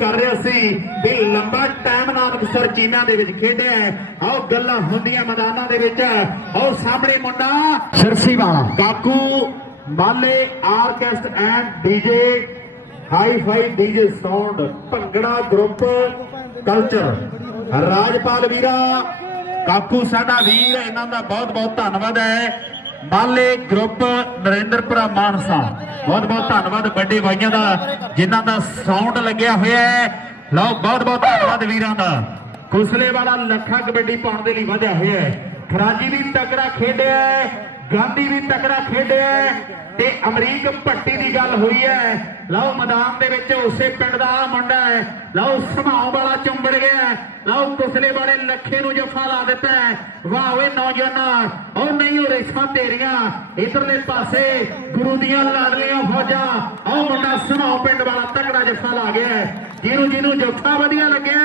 ਕਰ ਰਿਹਾ ਸੀ। ਵੀ ਲੰਬਾ ਟਾਈਮ ਨਾਨਕਸਰ ਚੀਮਿਆਂ ਦੇ ਵਿੱਚ ਖੇਡਿਆ। ਆਓ ਗੱਲਾਂ ਹੁੰਦੀਆਂ ਮੈਦਾਨਾਂ ਦੇ ਵਿੱਚ। ਆਓ ਸਾਹਮਣੇ ਮੁੰਡਾ ਸਿਰਸੀ ਵਾਲਾ। Kaku Male orchestra and DJ hi fi DJ sound bhangra group culture. Rajpal ਵੀਰਾ ਕਾਕੂ ਸਾਡਾ ਵੀਰ ਇਹਨਾਂ ਦਾ ਬਹੁਤ ਬਹੁਤ ਧੰਨਵਾਦ ਹੈ। ਮਾਲੇ ਗਰੁੱਪ ਨਰਿੰਦਰਪੁਰਾ ਮਾਨਸਾ। ਬਹੁਤ ਬਹੁਤ ਧੰਨਵਾਦ ਵੱਡੇ ਭਾਈਆਂ ਦਾ ਜਿਨ੍ਹਾਂ ਦਾ ਸਾਊਂਡ ਲੱਗਿਆ ਹੋਇਆ ਹੈ। ਲਓ ਬਹੁਤ ਬਹੁਤ ਧੰਨਵਾਦ ਵੀਰਾਂ ਦਾ। ਕੁਸਲੇ ਵਾਲਾ ਲੱਖਾ ਕਬੱਡੀ ਪਾਉਣ ਦੇ ਲਈ ਵਧਿਆ ਹੋਇਆ ਹੈ। ਖਰਾਜੀ ਵੀ ਤਕੜਾ ਖੇਡਿਆ ਹੈ, ਗਾਂਧੀ ਵੀ ਤਕੜਾ ਖੇਡਿਆ ਤੇ ਅਮਰੀਕ ਭੱਟੀ ਦੀ ਗੱਲ ਹੋਈ ਹੈ। ਲਓ ਮੈਦਾਨ ਦੇ ਵਿੱਚ ਉਸੇ ਪਿੰਡ ਦਾ ਆਹ ਮੁੰਡਾ ਹੈ। ਲਓ ਸਮਾਉ ਵਾਲਾ ਚੁੰਬੜ ਗਿਆ ਲਓ ਕੁਸਲੇ ਵਾਲੇ ਲੱਖੇ ਨੂੰ ਜਫਾ ਲਾ ਦਿੱਤਾ ਹੈ। ਵਾਹ ਓਏ ਨੌਜਵਾਨਾਂ, ਉਹ ਨਹੀਂ, ਉਹ ਰੇਸ਼ਾਂ ਤੇਰੀਆਂ। ਇਧਰਲੇ ਪਾਸੇ ਗੁਰੂ ਦੀਆਂ ਲਾਡਲੀਆਂ ਫੌਜਾਂ, ਉਹ ਮੁੰਡਾ ਸਮਾਉ ਪਿੰਡ ਵਾਲਾ ਤਕੜਾ ਜਫਾ ਲਾ ਗਿਆ ਜਿਹਨੂੰ ਜਿਹਨੂੰ ਜਫਾ ਵਧੀਆ ਲੱਗਿਆ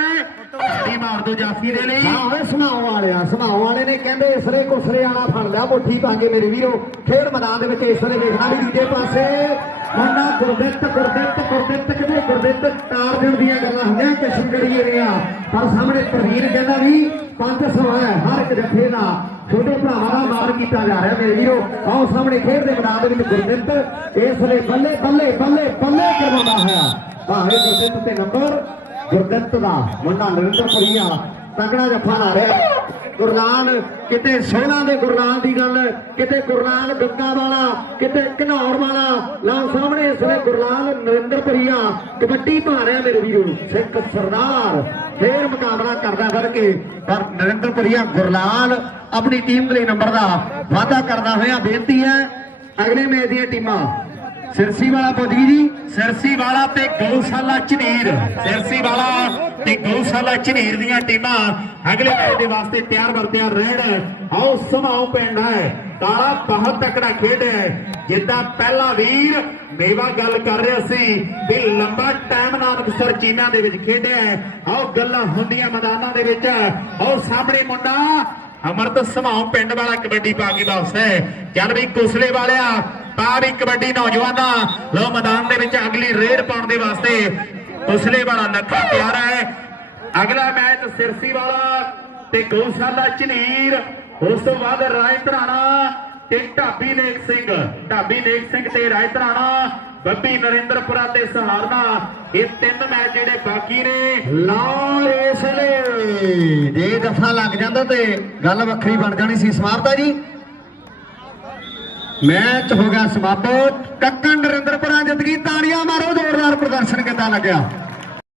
ਹੈ, ਤਾੜੀ ਜਾਫੀ ਦੇ ਲਈ। ਓਏ ਸਮਾਉ ਵਾਲਿਆ ਸਮਾਉ ਵਾਲੇ ਨੇ ਕਹਿੰਦੇ ਇਸਰੇ ਕੁਸਰੇ ਵਾਲਾ ਫੜ ਲਿਆ ਮੁੱਠੀ ਪਾ ਕੇ ਮੇਰੇ ਵੀਰੋ। ਖੇਡ ਮੈਦਾਨ ਦੇ ਵਿੱਚ ਇਸਰੇ ਵੇਖਣਾ ਵੀ ਦੂਜੇ ਪਾਸੇ। ਮੁੰਡਾ ਗੁਰਦਿੱਤ ਗੁਰਦਿੱਤ ਗੁਰਦਿੱਤ ਕਿਤੇ ਗੁਰਦਿੱਤ ਤਾਰ ਦੇਣ ਦੀਆਂ ਗੱਲਾਂ ਹੁੰਦੀਆਂ ਕਿਸ਼ਨਗੜੀ ਏਰੀਆ ਪਰ ਸਾਹਮਣੇ ਪ੍ਰਵੀਨ ਕਹਿੰਦਾ ਵੀ ਪੰਜ ਸਵਾ ਹੈ ਹਰ ਇੱਕ ਜੱਫੇ ਦਾ। ਛੋਟੇ ਭਰਾਵਾਂ ਦਾ ਮਾਰ ਕੀਤਾ ਜਾ ਰਿਹਾ ਮੇਰੇ ਵੀਰੋ। ਆਓ ਸਾਹਮਣੇ ਖੇਡ ਦੇ ਮੈਦਾਨ ਦੇ ਵਿੱਚ ਗੁਰਦਿੱਤ ਇਸ ਵੇਲੇ ਬੱਲੇ ਬੱਲੇ ਬੱਲੇ ਬੱਲੇ ਕਰਵਾਉਂਦਾ ਹੋਇਆ। ਭਾਵੇਂ ਗੁਰਦਿੱਤ ਤੇ ਨੰਬਰ। ਗੁਰਦਿੱਤ ਦਾ ਮੁੰਡਾ ਨਰਿੰਦਰਪੁਰੀਆ ਤਗੜਾ ਜੱਫਾ ਲਾ ਰਿਹਾ। ਗੁਰਨਾਨ ਕਿਤੇ ਸੋਹਣਾ ਦੇ ਗੁਰਨਾਨ ਦੀ ਗੱਲ, ਕਿਤੇ ਗੁਰਨਾਨ ਗੰਗਾ ਵਾਲਾ, ਕਿਤੇ ਘਨੌਰ ਵਾਲਾ। ਲਓ ਸਾਹਮਣੇ ਇਸ ਵੇਲੇ ਗੁਰਨਾਨ ਨਰਿੰਦਰਪੁਰੀਆ ਕਬੱਡੀ ਪਾ ਰਿਹਾ ਮੇਰੇ ਵੀਰੋ। ਸਿੱਖ ਸਰਦਾਰ ਫੇਰ ਮੁਕਾਬਲਾ ਕਰਦਾ ਕਰਕੇ ਪਰ ਨਰਿੰਦਰਪੁਰੀਆ ਗੁਰਨਾਨ ਆਪਣੀ ਟੀਮ ਲਈ ਨੰਬਰ ਦਾ ਵਾਅਦਾ ਕਰਦਾ ਹੋਇਆ। ਬੇਨਤੀ ਹੈ, ਅਗਲੇ ਮੈਚ ਦੀਆਂ ਟੀਮਾਂ ਸਿਰਸੀ ਵਾਲਾ ਪੁੱਜਗੀ ਜੀ। ਸਿਰਸੀ ਵਾਲਾ ਤੇ ਗਊਸ਼ਾਲਾ ਝਨੀਰ। ਸਿਰਸੀ ਵਾਲਾ ਤੇ ਗਊਸ਼ਾਲਾ ਝਨੀਰ ਦੀਆਂ ਟੀਮਾਂ ਅਗਲੇ ਮੈਚ ਦੇ ਵਾਸਤੇ ਤਿਆਰ ਬਰ ਤਿਆਰ ਰਹਿਣ ਆਓ ਸਮਾਉ ਪਿੰਡ ਹੈ। ਕਾਲਾ ਬਹੁਤ ਤਕੜਾ ਖੇਡ ਹੈ। ਜਿੱਦਾਂ ਪਹਿਲਾ ਵੀਰ ਮੇਵਾ ਗੱਲ ਕਰ ਰਿਹਾ ਸੀ ਵੀ ਲੰਬਾ ਟਾਈਮ ਨਾਨਕਸਰ ਚੀਮਿਆਂ ਦੇ ਵਿੱਚ ਖੇਡਿਆ ਆਓ ਗੱਲਾਂ ਹੁੰਦੀਆਂ ਮੈਦਾਨਾਂ ਦੇ ਵਿੱਚ। ਆਓ ਸਾਹਮਣੇ ਮੁੰਡਾ ਅਮਰਤ ਸਮਾਉ ਪਿੰਡ ਵਾਲਾ ਕਬੱਡੀ ਪਾ ਕੇ ਵਾਪਸ ਹੈ। ਚੱਲ ਵੀ ਕੁਸਲੇ ਵਾਲਿਆ ਪਾ ਕਬੱਡੀ ਨੌਜਵਾਨਾਂ ਲੋ ਮੈਦਾਨ ਦੇ ਵਿੱਚ ਅਗਲੀ ਰੇਡ ਪਾਉਣ ਦੇ ਵਾਸਤੇ ਕੁਸਲੇ ਵਾਲਾ ਲੱਖਾ ਤਿਆਰ ਹੈ। ਅਗਲਾ ਮੈਚ ਸਿਰਸੀ ਵਾਲਾ ਤੇ ਗਊਸ਼ਾਲਾ ਝਨੀਰ, ਉਸ ਤੋਂ ਬਾਅਦ ਰਾਏ ਧਰਾਣਾ ਤੇ ਢਾਬੀ ਨੇਕ ਸਿੰਘ। ਢਾਬੀ ਨੇਕ ਸਿੰਘ ਤੇ ਰਾਏ ਧਰਾਣਾ ਬੱਬੀ ਨਰਿੰਦਰਪੁਰਾ ਤੇ ਸਹਾਰਨਾ। ਇਹ ਤਿੰਨ ਮੈਚ ਜਿਹੜੇ ਬਾਕੀ ਨੇ ਲਓ ਇਸ ਲਈ ਜੇ ਦਫਾ ਲੱਗ ਜਾਂਦਾ ਤੇ ਗੱਲ ਵੱਖਰੀ ਬਣ ਜਾਣੀ ਸੀ। ਸਮਾਪਤਾ ਜੀ। ਮੈਚ ਹੋ ਗਿਆ ਸਮਾਪਤ। ਕੱਕਣ ਨਰਿੰਦਰਪੁਰਾ ਜ਼ਿੰਦਗੀ ਤਾੜੀਆਂ ਮਾਰੋ ਜ਼ੋਰਦਾਰ ਪ੍ਰਦਰਸ਼ਨ ਕਿੱਦਾਂ ਲੱਗਿਆ?